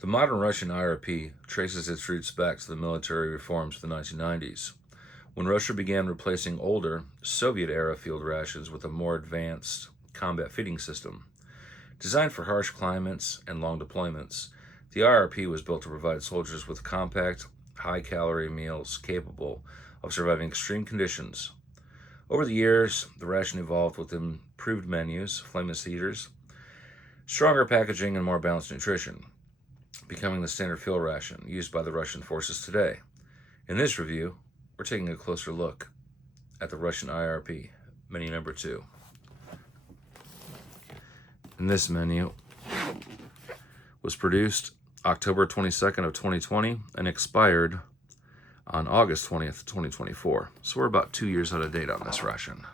The modern Russian IRP traces its roots back to the military reforms of the 1990s, when Russia began replacing older Soviet-era field rations with a more advanced combat feeding system. Designed for harsh climates and long deployments, the IRP was built to provide soldiers with compact, high-calorie meals capable of surviving extreme conditions. Over the years, the ration evolved with improved menus, flameless heaters, stronger packaging, and more balanced nutrition, becoming the standard field ration used by the Russian forces today. In this review, we're taking a closer look at the Russian IRP, menu number 2. And this menu was produced October 22nd of 2020 and expired on August 20th, 2024. So we're about 2 years out of date on this ration.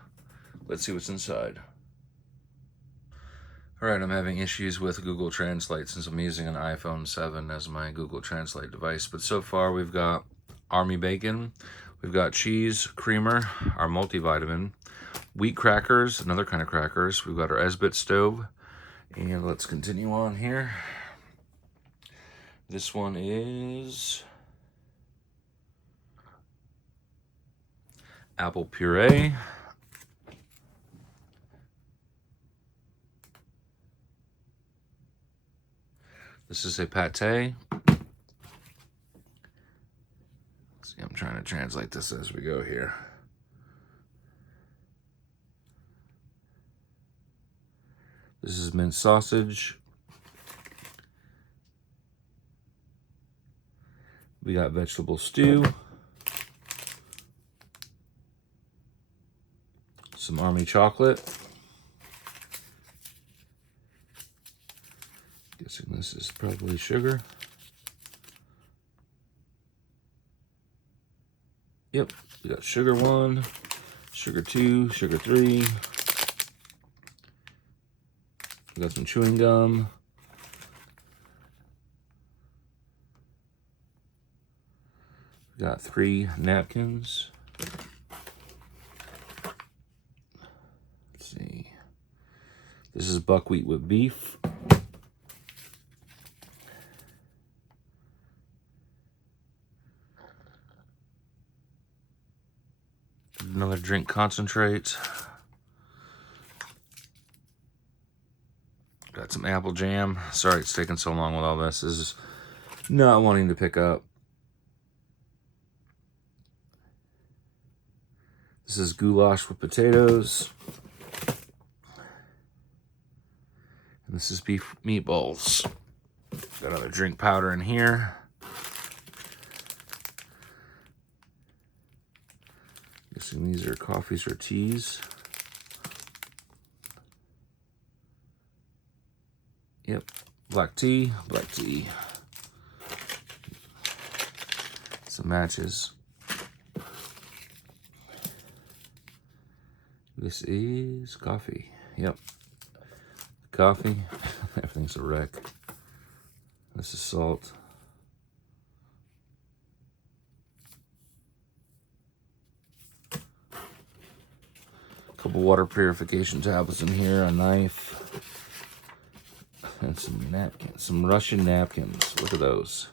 Let's see what's inside. Alright, I'm having issues with Google Translate since I'm using an iPhone 7 as my Google Translate device. But so far we've got army bacon, we've got cheese, creamer, our multivitamin, wheat crackers, another kind of crackers. We've got our Esbit stove. And let's continue on here. This one is apple puree. This is a pate. See, I'm trying to translate this as we go here. This is minced sausage. We got vegetable stew. Some army chocolate. Guessing this is probably sugar. Yep, we got sugar 1, sugar 2, sugar 3. We got some chewing gum. We got 3 napkins. Let's see. This is buckwheat with beef. Another drink concentrate. Got some apple jam. Sorry it's taking so long with all this. This is not wanting to pick up. This is goulash with potatoes. And this is beef meatballs. Got another drink powder in here. Guessing these are coffees or teas. Yep, black tea. Some matches. This is coffee. Yep, coffee. Everything's a wreck. This is salt. A couple water purification tablets in here, a knife. And some napkins, some Russian napkins. Look at those.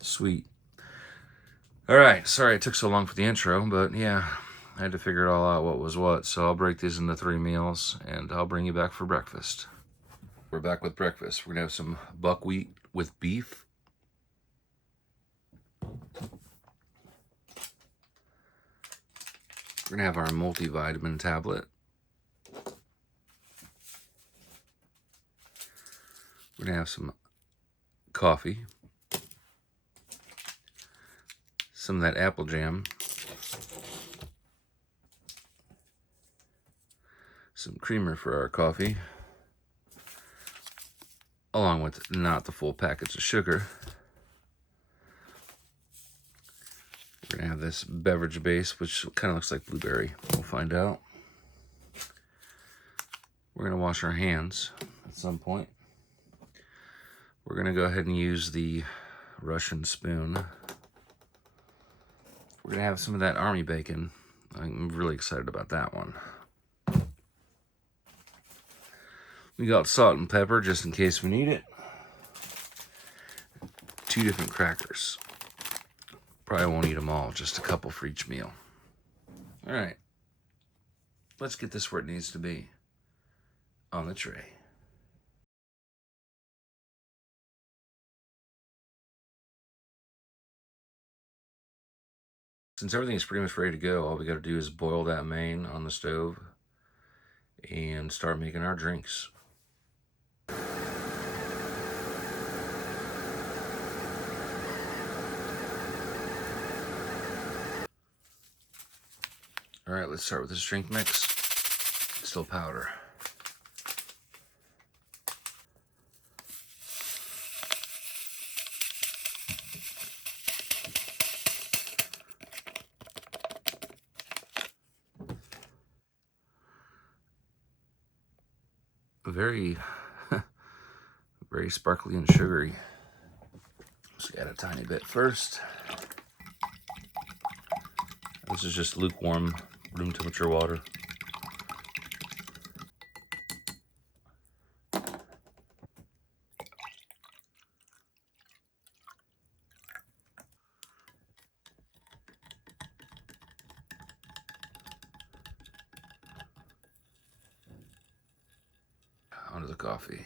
Sweet. All right, sorry it took so long for the intro, but yeah, I had to figure it all out what was what. So I'll break these into 3 meals, and I'll bring you back for breakfast. We're back with breakfast. We're gonna have some buckwheat with beef. We're gonna have our multivitamin tablet. We're gonna have some coffee, some of that apple jam, some creamer for our coffee, along with not the full packets of sugar. We're gonna have this beverage base, which kind of looks like blueberry. We'll find out. We're gonna wash our hands at some point. We're gonna go ahead and use the Russian spoon. We're gonna have some of that army bacon. I'm really excited about that one. We got salt and pepper just in case we need it. 2 different crackers. Probably won't eat them all, just a couple for each meal. All right, let's get this where it needs to be, on the tray. Since everything's pretty much ready to go, all we got to do is boil that main on the stove and start making our drinks. All right, let's start with this drink mix. It's still powder. Very, very sparkly and sugary. Just add a tiny bit first. This is just lukewarm, room temperature water. Onto the coffee.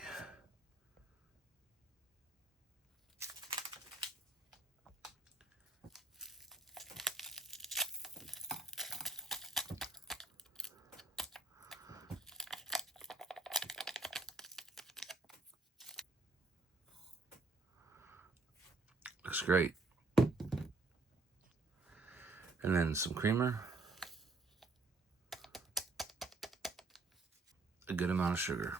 Looks great. And then some creamer. A good amount of sugar.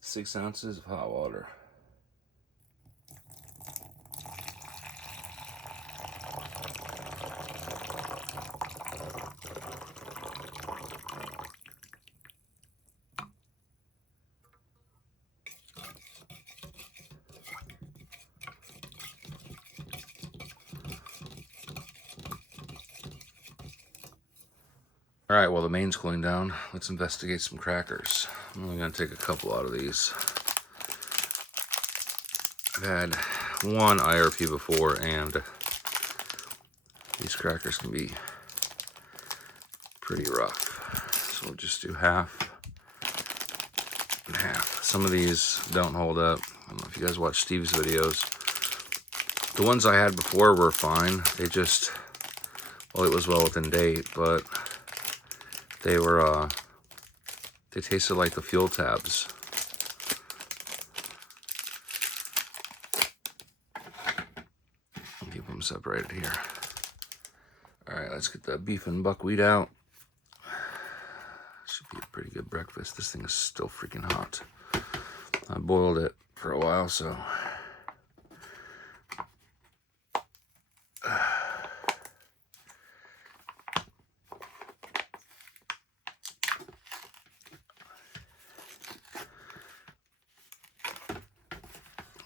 Six ounces of hot water. All right, while the main's cooling down, let's investigate some crackers. I'm only gonna take a couple out of these. I've had one IRP before, and these crackers can be pretty rough. So we'll just do half and half. Some of these don't hold up. I don't know if you guys watch Steve's videos. The ones I had before were fine. They just, well, it was well within date, but they were, they tasted like the fuel tabs. I'll keep them separated here. All right, let's get the beef and buckwheat out. Should be a pretty good breakfast. This thing is still freaking hot. I boiled it for a while, so.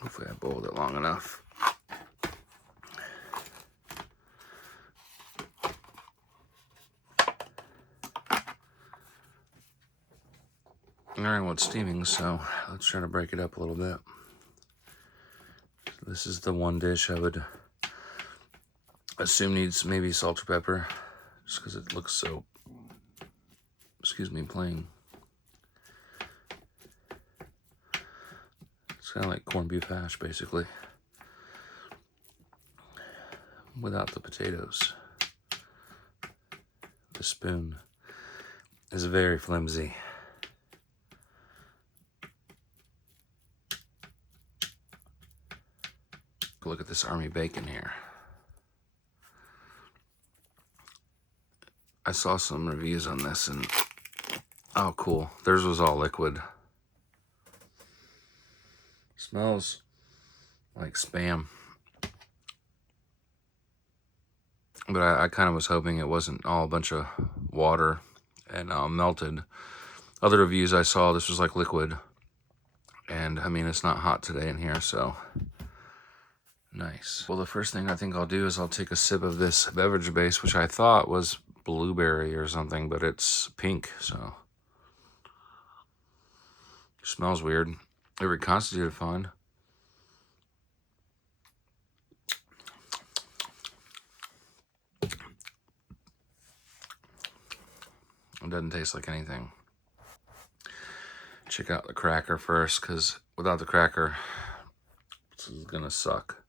Hopefully I boiled it long enough. All right, well, it's steaming, so let's try to break it up a little bit. This is the one dish I would assume needs maybe salt or pepper, just because it looks so, excuse me, plain. It's kind of like corned beef hash, basically, without the potatoes. The spoon is very flimsy. Look at this army bacon here. I saw some reviews on this and, oh cool, theirs was all liquid. Smells like Spam. But I kind of was hoping it wasn't all a bunch of water and melted. Other reviews I saw, this was like liquid. And I mean, it's not hot today in here, so nice. Well, the first thing I think I'll do is I'll take a sip of this beverage base, which I thought was blueberry or something, but it's pink, so. Smells weird. It reconstituted fine. It doesn't taste like anything. Check out the cracker first, because without the cracker, this is gonna suck.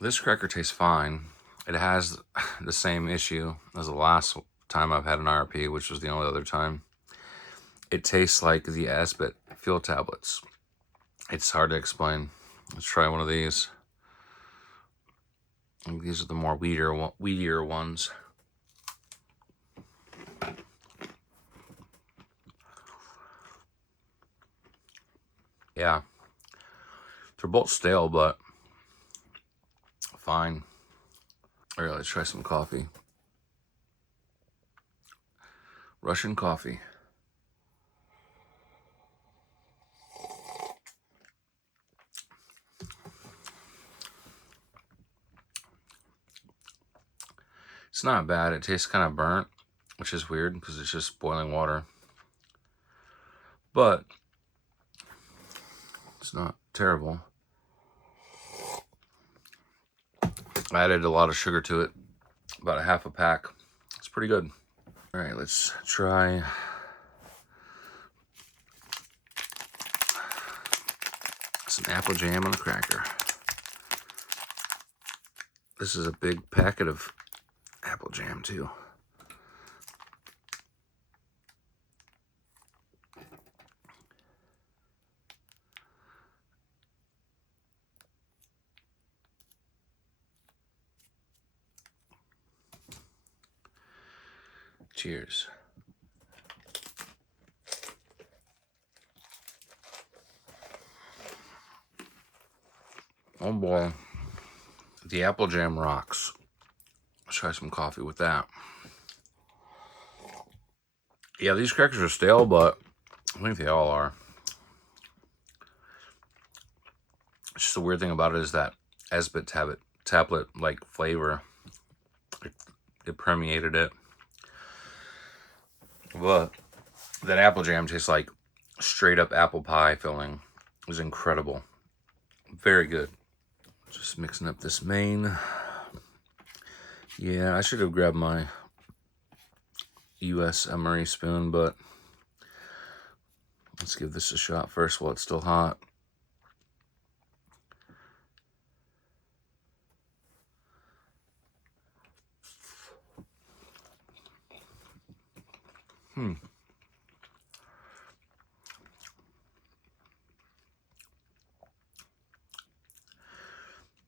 This cracker tastes fine. It has the same issue as the last time I've had an IRP, which was the only other time. It tastes like the Asbit fuel tablets. It's hard to explain. Let's try one of these. I think these are the more wheatier ones. Yeah. They're both stale, but fine. All right, let's try some coffee. Russian coffee. It's not bad. It tastes kind of burnt, which is weird because it's just boiling water. But it's not terrible. I added a lot of sugar to it, about a half a pack. It's pretty good. All right, let's try some apple jam on a cracker. This is a big packet of apple jam too. Cheers. Oh boy, the apple jam rocks. Let's try some coffee with that. Yeah, these crackers are stale, but I think they all are. It's just the weird thing about it is that Esbit tablet like flavor. It permeated it. But that apple jam tastes like straight up apple pie filling. It was incredible. Very good. Just mixing up this main. Yeah, I should have grabbed my US emery spoon, but let's give this a shot first while it's still hot.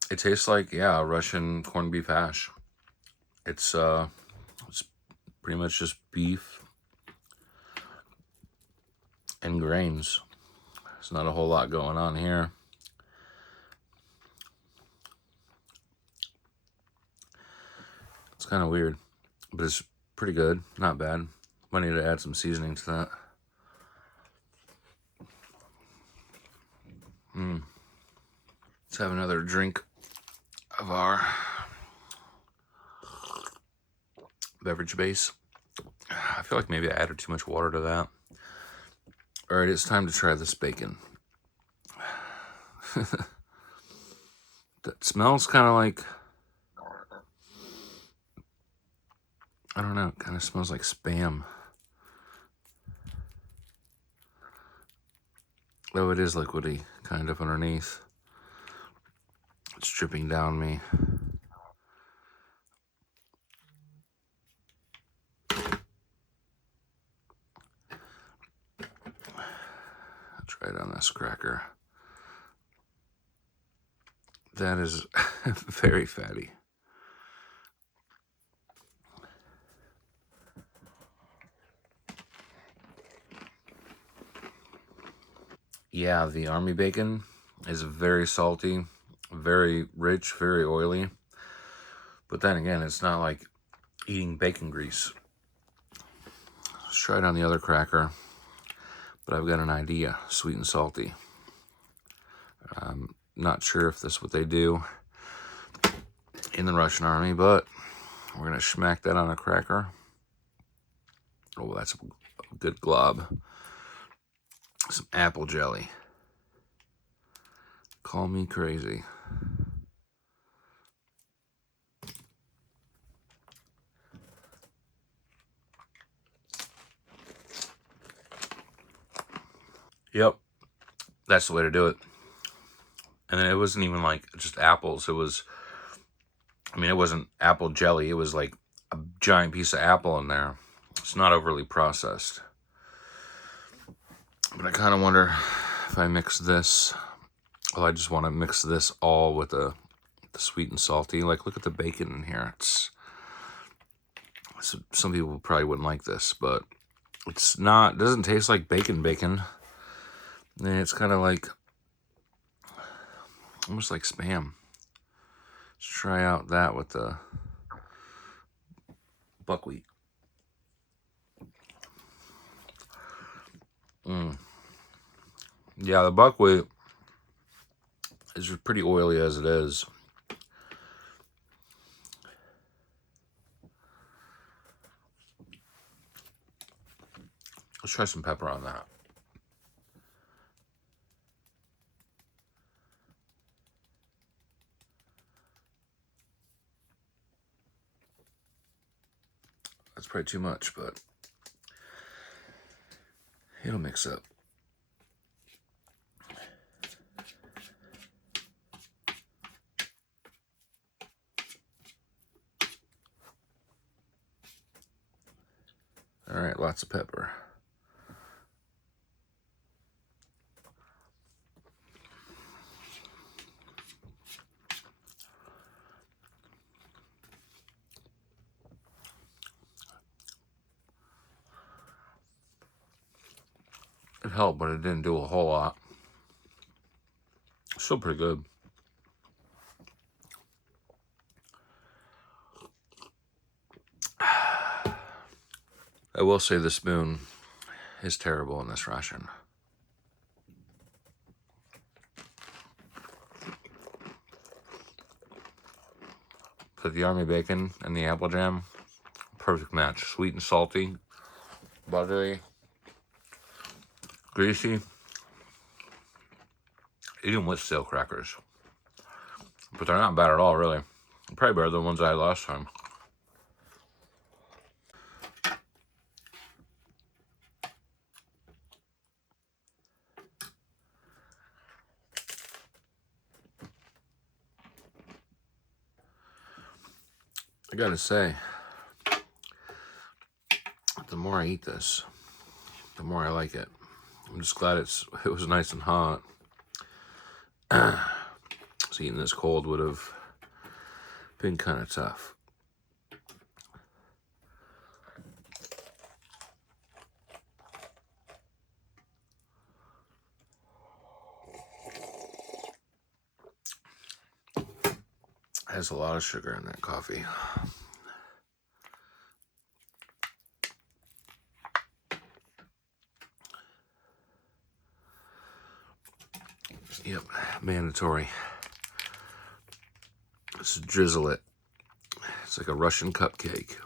It tastes like, yeah, Russian corned beef hash. It's pretty much just beef and grains. There's not a whole lot going on here. It's kind of weird, but it's pretty good. Not bad. Might need to add some seasoning to that. Let's have another drink of our beverage base. I feel like maybe I added too much water to that. All right, it's time to try this bacon. That smells kind of like, I don't know, it kind of smells like Spam. Though it is liquidy, kind of underneath. It's dripping down me. I'll try it on this cracker. That is very fatty. Yeah, the army bacon is very salty, very rich, very oily. But then again, it's not like eating bacon grease. Let's try it on the other cracker. But I've got an idea, sweet and salty. I'm not sure if this is what they do in the Russian army, but We're going to smack that on a cracker. Oh, that's a good glob. Some apple jelly. Call me crazy. Yep, that's the way to do it. And then it wasn't even like just apples. It was, I mean, it wasn't apple jelly. It was like a giant piece of apple in there. It's not overly processed. But I kind of wonder if I mix this. Well, I just want to mix this all with the sweet and salty. Like, look at the bacon in here. Some people probably wouldn't like this, but it's not, it doesn't taste like bacon. And it's kind of like, almost like Spam. Let's try out that with the buckwheat. Yeah, the buckwheat is pretty oily as it is. Let's try some pepper on that. That's probably too much, but it'll mix up. All right, lots of pepper. It helped, but it didn't do a whole lot. Still pretty good. I will say the spoon is terrible in this ration. But the army bacon and the apple jam, perfect match. Sweet and salty, buttery, greasy, even with stale crackers. But they're not bad at all, really. Probably better than the ones I had last time. I gotta say, the more I eat this, the more I like it. I'm just glad it was nice and hot. So eating this cold would have been kind of tough. Has a lot of sugar in that coffee. Yep, mandatory. Just drizzle it. It's like a Russian cupcake.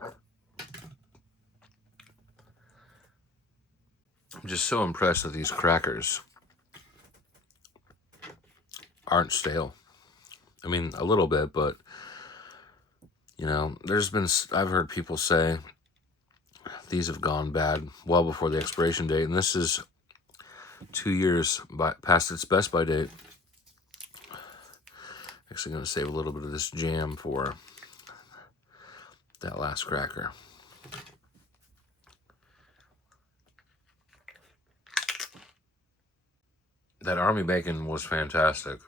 I'm just so impressed that these crackers aren't stale. I mean, a little bit, but you know, I've heard people say these have gone bad well before the expiration date, and this is 2 years past its best by date. Actually going to save a little bit of this jam for that last cracker. That army bacon was fantastic.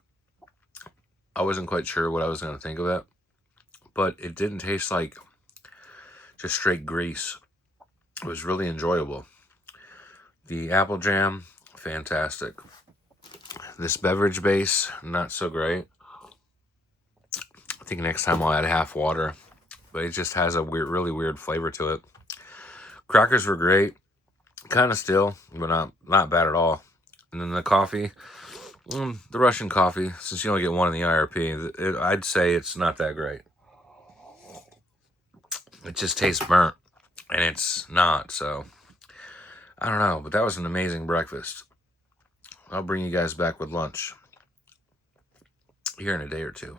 I wasn't quite sure what I was going to think of it, but it didn't taste like just straight grease. It was really enjoyable. The apple jam, fantastic. This beverage base, not so great. I think next time I'll add half water, but it just has a really weird flavor to it. Crackers were great, kind of still, but not bad at all. And then the coffee, The Russian coffee, since you only get one in the IRP, I'd say it's not that great. It just tastes burnt, and it's not, so I don't know, but that was an amazing breakfast. I'll bring you guys back with lunch here in a day or two.